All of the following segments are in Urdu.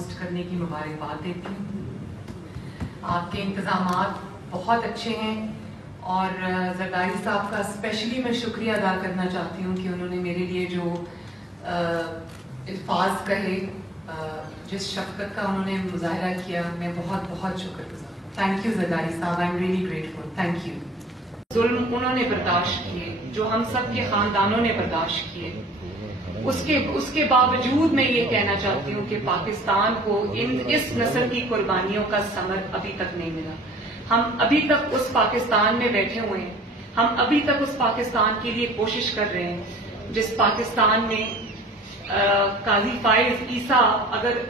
ہوسٹ کرنے کی مبارکباد دیتی ہوں. آپ کے انتظامات بہت اچھے ہیں اور زرداری صاحب کا اسپیشلی میں شکریہ ادا کرنا چاہتی ہوں کہ انہوں نے میرے لیے جو الفاظ کہے، جس شفقت کا انہوں نے مظاہرہ کیا، میں بہت بہت شکر گزار ہوں. تھینک یو زرداری صاحب، I am really grateful. Thank you. ظلم انہوں نے برداشت کیے جو ہم سب کے خاندانوں نے برداشت کیے. اس کے باوجود میں یہ کہنا چاہتی ہوں کہ پاکستان کو اس نسل کی قربانیوں کا ثمر ابھی تک نہیں ملا. ہم ابھی تک اس پاکستان میں بیٹھے ہوئے ہیں، ہم ابھی تک اس پاکستان کے لیے کوشش کر رہے ہیں جس پاکستان میں قاضی فائز عیسیٰ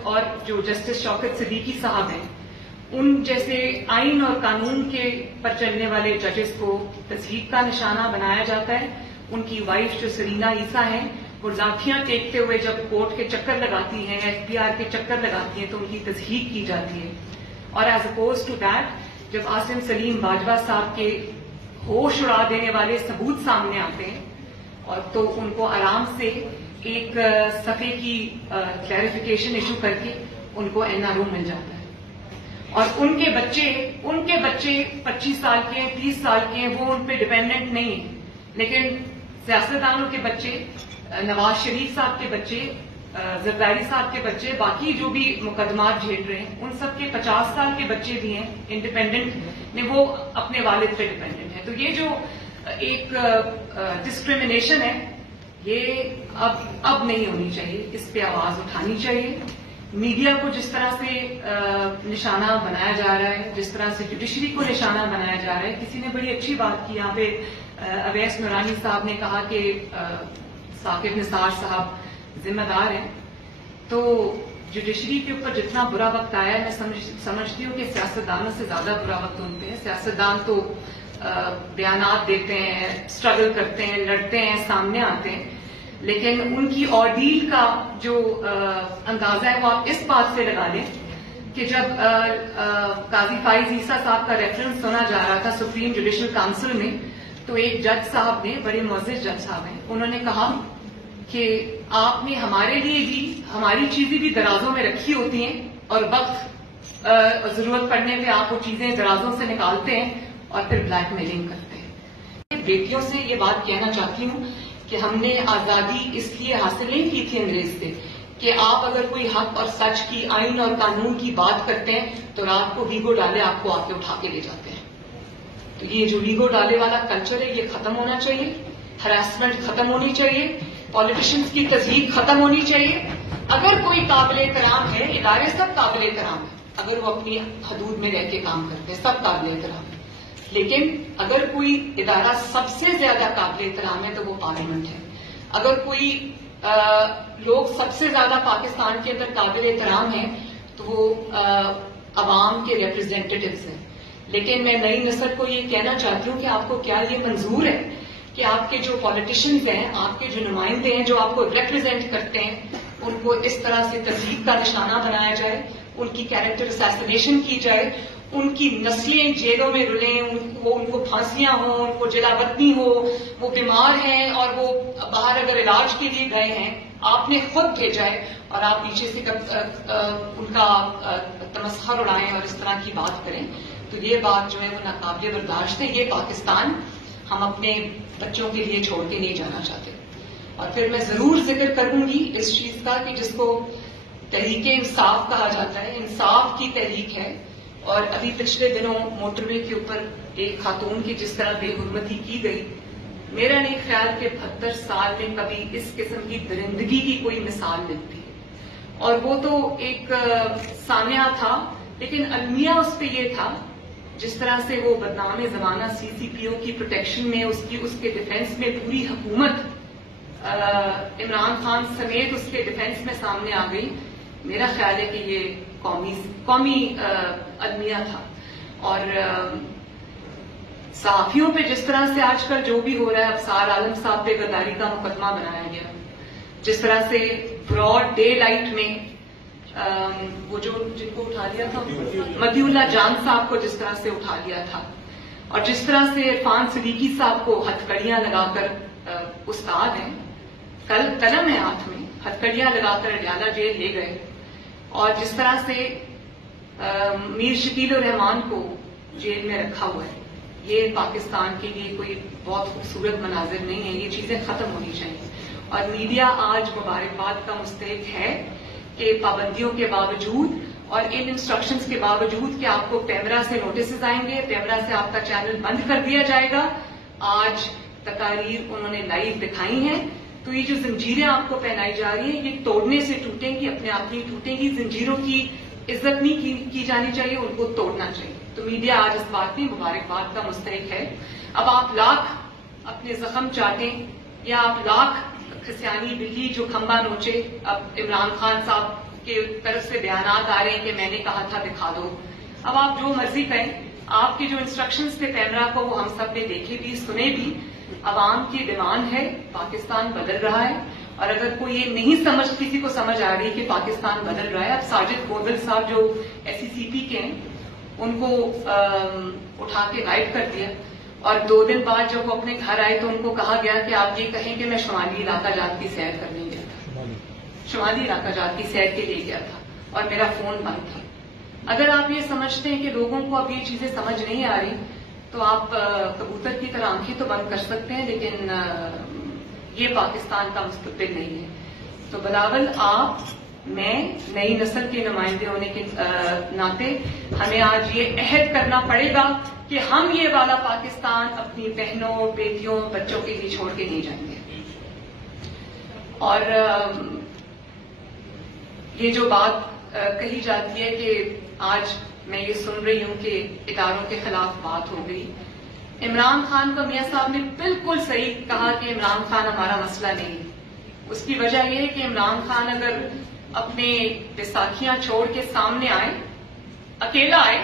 اور جو جسٹس شوکت صدیقی صاحب ہیں، ان جیسے آئین اور قانون کے پر چلنے والے ججز کو تضحیک کا نشانہ بنایا جاتا ہے. ان کی وائف جو سرینا عیسیٰ ہیں، وہ لاٹھیاں ٹیکتے ہوئے جب کورٹ کے چکر لگاتی ہیں، FBR کے چکر لگاتی ہیں، تو ان کی تضحیک کی جاتی ہے. اور ایز اپوز ٹو دیٹ، جب عاصم سلیم باجوہ صاحب کے ہوش اڑا دینے والے ثبوت سامنے آتے ہیں اور تو ان کو آرام سے ایک صفحے کی کلیریفیکیشن ایشو کر کے ان کو NRO مل جاتا ہے. اور ان کے بچے 25 سال کے 30 سال کے ہیں، وہ ان پہ ڈیپینڈنٹ نہیں ہیں. لیکن سیاستدانوں کے بچے، نواز شریف صاحب کے بچے، زرداری صاحب کے بچے، باقی جو بھی مقدمات جھیل رہے ہیں، ان سب کے 50 سال کے بچے بھی ہیں انڈیپینڈنٹ میں، وہ اپنے والد پہ ڈیپینڈنٹ ہیں. تو یہ جو ایک ڈسکریمنیشن ہے، یہ اب نہیں ہونی چاہیے. اس پہ آواز اٹھانی چاہیے. میڈیا کو جس طرح سے نشانہ بنایا جا رہا ہے، جس طرح سے جوڈیشری کو نشانہ بنایا جا رہا ہے. کسی نے بڑی اچھی بات کی یہاں پہ، اویس نورانی صاحب نے کہا کہ ثاقب نثار صاحب ذمہ دار ہیں. تو جوڈیشری کے اوپر جتنا برا وقت آیا ہے، میں سمجھتی ہوں کہ سیاستدانوں سے زیادہ برا وقت ان پہ ہے. سیاستدان تو بیانات دیتے ہیں، اسٹرگل کرتے ہیں، لڑتے ہیں، سامنے آتے ہیں، لیکن ان کی آرڈیل کا جو اندازہ ہے وہ آپ اس بات سے لگا لیں کہ جب قاضی فائز عیسیٰ صاحب کا ریفرنس سنا جا رہا تھا سپریم جوڈیشل کاؤنسل میں، تو ایک جج صاحب نے، بڑے معزز جج صاحب ہیں، انہوں نے کہا کہ آپ نے ہمارے لیے بھی ہماری چیزیں بھی درازوں میں رکھی ہوتی ہیں اور وقت ضرورت پڑنے پہ آپ وہ چیزیں درازوں سے نکالتے ہیں اور پھر بلیک میلنگ کرتے ہیں. بیٹیوں سے یہ بات کہنا چاہتی ہوں کہ ہم نے آزادی اس لیے حاصل نہیں کی تھی انگریز سے کہ آپ اگر کوئی حق اور سچ کی، آئین اور قانون کی بات کرتے ہیں تو رات کو ویگو ڈالے آپ کو آ کے اٹھا کے لے جاتے ہیں. تو یہ جو ویگو ڈالے والا کلچر ہے، یہ ختم ہونا چاہیے. ہراسمنٹ ختم ہونی چاہیے. پالیٹیشنز کی تضحیک ختم ہونی چاہیے. اگر کوئی قابل احترام ہے، ادارے سب قابل احترام ہیں اگر وہ اپنی حدود میں رہ کے کام کرتے ہیں، سب قابل احترام ہیں. لیکن اگر کوئی ادارہ سب سے زیادہ قابل احترام ہے تو وہ پارلیمنٹ ہے. اگر کوئی لوگ سب سے زیادہ پاکستان کے اندر قابل احترام ہیں تو وہ عوام کے ریپرزینٹیٹیوز ہیں. لیکن میں نئی نسل کو یہ کہنا چاہتی ہوں کہ آپ کو کیا یہ منظور ہے کہ آپ کے جو پالیٹیشنز ہیں، آپ کے جو نمائندے ہیں، جو آپ کو ریپرزینٹ کرتے ہیں، ان کو اس طرح سے تضحیک کا نشانہ بنایا جائے، ان کی کیریکٹر اسیسینیشن کی جائے، ان کی نسلیں جیلوں میں رلیں، ان کو پھانسیاں ہوں، ان کو جلاوطنی ہو، وہ بیمار ہیں اور وہ باہر اگر علاج کے لیے گئے ہیں، آپ نے خود بھیجا ہے اور آپ پیچھے سے ان کا تمسخر اڑائیں اور اس طرح کی بات کریں، تو یہ بات جو ہے وہ ناقابل برداشت ہے. یہ پاکستان ہم اپنے بچوں کے لیے چھوڑ کے نہیں جانا چاہتے. اور پھر میں ضرور ذکر کروں گی اس چیز کا کہ جس کو تحریک انصاف کہا جاتا ہے، انصاف کی تحریک ہے. اور ابھی پچھلے دنوں موٹر وے کے اوپر ایک خاتون کی جس طرح بے حرمتی کی گئی، میرا نہیں خیال کہ 72 سال میں کبھی اس قسم کی درندگی کی کوئی مثال ملتی ہے. اور وہ تو ایک سانحہ تھا، لیکن المیہ اس پہ یہ تھا جس طرح سے وہ بدنام زمانہ CCPO کی پروٹیکشن میں، اس کے ڈیفینس میں پوری حکومت عمران خان سمیت اس کے ڈیفینس میں سامنے آ گئی. میرا خیال ہے کہ یہ قومی المیہ تھا. اور صحافیوں پہ جس طرح سے آج کل جو بھی ہو رہا ہے، ابصار عالم صاحب پہ غداری کا مقدمہ بنایا گیا، جس طرح سے براڈ ڈے لائٹ میں وہ جو جن کو اٹھا لیا تھا، مدی اللہ جان صاحب کو جس طرح سے اٹھا لیا تھا، اور جس طرح سے عرفان صدیقی صاحب کو ہتھکڑیاں لگا کر، استاد ہیں، قلم ہے ہاتھ میں، ہتھکڑیاں لگا کر اڈیالہ جیل لے گئے. اور جس طرح سے میر شکیل الرحمان کو جیل میں رکھا ہوا ہے، یہ پاکستان کے لیے کوئی بہت خوبصورت مناظر نہیں ہے. یہ چیزیں ختم ہونی چاہیے. اور میڈیا آج مبارکباد کا مستحق ہے کہ پابندیوں کے باوجود اور ان انسٹرکشنز کے باوجود کہ آپ کو پیمرا سے نوٹسز آئیں گے، پیمرا سے آپ کا چینل بند کر دیا جائے گا، آج تقاریر انہوں نے لائیو دکھائی ہیں. تو یہ جو زنجیریں آپ کو پہنائی جا رہی ہیں، یہ توڑنے سے ٹوٹیں گی، اپنے آپ نہیں ٹوٹیں گی. زنجیروں کی عزت نہیں کی جانی چاہیے، ان کو توڑنا چاہیے. تو میڈیا آج اس بات میں مبارکباد کا مستحق ہے. اب آپ لاکھ اپنے زخم چاٹیں یا آپ لاکھ کھسیانی بلی جو کھمبا نوچے، اب عمران خان صاحب کی طرف سے بیانات آ رہے ہیں کہ میں نے کہا تھا دکھا دو. اب آپ جو مرضی کریں، آپ کے جو انسٹرکشنز تھے پیمرا کو وہ ہم سب نے دیکھے بھی سنے بھی. عوام کی ڈیمانڈ ہے، پاکستان بدل رہا ہے. اور اگر کوئی یہ نہیں کسی کو سمجھ آ رہی کہ پاکستان بدل رہا ہے، اب ساجد گودل صاحب جو SECP کے ہیں ان کو اٹھا کے غائب کر دیا. اور 2 دن بعد جب وہ اپنے گھر آئے تو ان کو کہا گیا کہ آپ یہ کہیں کہ میں شمالی علاقہ جات کی سیر کرنے گیا تھا، شمالی علاقہ جات کی سیر کے لیے گیا تھا اور میرا فون بند تھا. اگر آپ یہ سمجھتے ہیں کہ لوگوں کو اب یہ چیزیں سمجھ نہیں آ رہی تو آپ کبوتر کی طرح آنکھیں تو بند کر سکتے ہیں، لیکن یہ پاکستان کا مستقبل نہیں ہے. تو بلاول آپ، میں، نئی نسل کے نمائندے ہونے کے ناطے ہمیں آج یہ عہد کرنا پڑے گا کہ ہم یہ والا پاکستان اپنی بہنوں، بیٹیوں، بچوں کے لیے چھوڑ کے نہیں جائیں گے. اور یہ جو بات کہی جاتی ہے کہ آج میں یہ سن رہی ہوں کہ اداروں کے خلاف بات ہو گئی. عمران خان کا میاں صاحب نے بالکل صحیح کہا کہ عمران خان ہمارا مسئلہ نہیں ہے. اس کی وجہ یہ ہے کہ عمران خان اگر اپنے بیساکھیاں چھوڑ کے سامنے آئے، اکیلا آئے،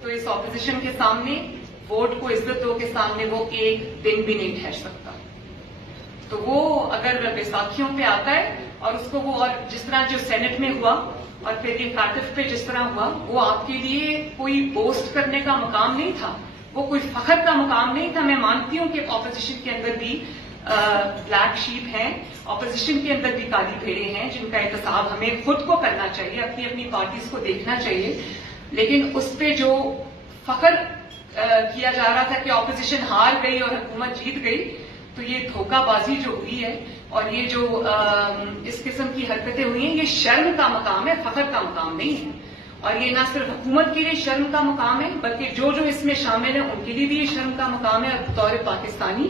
تو اس اپوزیشن کے سامنے، ووٹ کو عزت دو کے سامنے وہ ایک دن بھی نہیں ٹھہر سکتا. تو وہ اگر بیساکھیوں پہ آتا ہے اور اس کو وہ، اور جس طرح جو سینٹ میں ہوا اور پھر یہ کارٹف پہ جس طرح ہوا، وہ آپ کے لیے کوئی بوسٹ کرنے کا مقام نہیں تھا، وہ کوئی فخر کا مقام نہیں تھا. میں مانتی ہوں کہ اپوزیشن کے اندر بھی بلیک شیپ ہیں، اپوزیشن کے اندر بھی کالی بھیڑے ہیں جن کا احتساب ہمیں خود کو کرنا چاہیے، اپنی اپنی پارٹیز کو دیکھنا چاہیے. لیکن اس پہ جو فخر کیا جا رہا تھا کہ اپوزیشن ہار گئی اور حکومت جیت گئی، تو یہ دھوکہ بازی جو ہوئی ہے اور یہ جو اس قسم کی حرکتیں ہوئی ہیں، یہ شرم کا مقام ہے، فخر کا مقام نہیں ہے. اور یہ نہ صرف حکومت کے لیے شرم کا مقام ہے بلکہ جو اس میں شامل ہیں ان کے لیے بھی یہ شرم کا مقام ہے. اور بطور پاکستانی،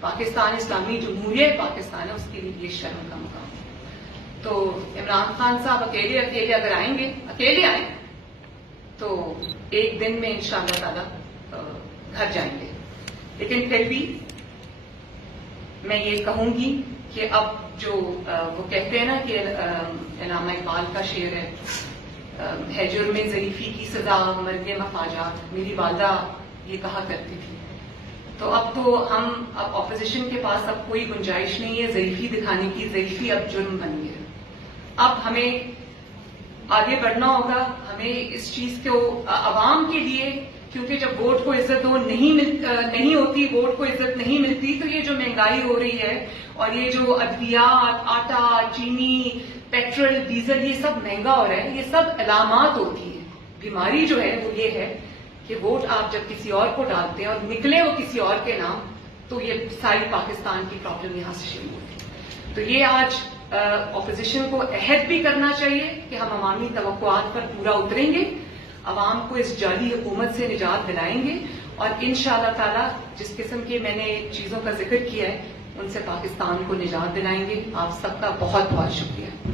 پاکستان اسلامی جمہوریہ پاکستان ہے، اس کے لیے یہ شرم کا مقام ہے. تو عمران خان صاحب اکیلے اگر آئیں گے، اکیلے آئیں تو ایک دن میں انشاءاللہ تعالی گھر جائیں گے. لیکن پھر بھی میں یہ کہوں گی کہ اب جو وہ کہتے ہیں نا کہ علامہ اقبال کا شعر ہے جرم ضعیفی کی سزا مرگ مفاجات، میری والدہ یہ کہا کرتی تھی. تو اب تو ہم اب اپوزیشن کے پاس اب کوئی گنجائش نہیں ہے ضعیفی دکھانے کی. ضعیفی اب جرم بن گیا. اب ہمیں آگے بڑھنا ہوگا. ہمیں اس چیز کو عوام کے لیے، کیونکہ جب ووٹ کو عزت نہیں ہوتی، ووٹ کو عزت نہیں ملتی، تو یہ جو مہنگائی ہو رہی ہے اور یہ جو ادویات، آٹا، چینی، پیٹرول، ڈیزل، یہ سب مہنگا ہو رہا ہے، یہ سب علامات ہوتی ہیں. بیماری جو ہے وہ یہ ہے کہ ووٹ آپ جب کسی اور کو ڈالتے ہیں اور نکلے وہ کسی اور کے نام، تو یہ ساری پاکستان کی پرابلم یہاں سے شروع ہوتی ہے. تو یہ آج اپوزیشن کو عہد بھی کرنا چاہیے کہ ہم عوامی توقعات پر پورا اتریں گے، عوام کو اس جعلی حکومت سے نجات دلائیں گے، اور انشاءاللہ تعالی جس قسم کے میں نے چیزوں کا ذکر کیا ہے ان سے پاکستان کو نجات دلائیں گے. آپ سب کا بہت بہت شکریہ.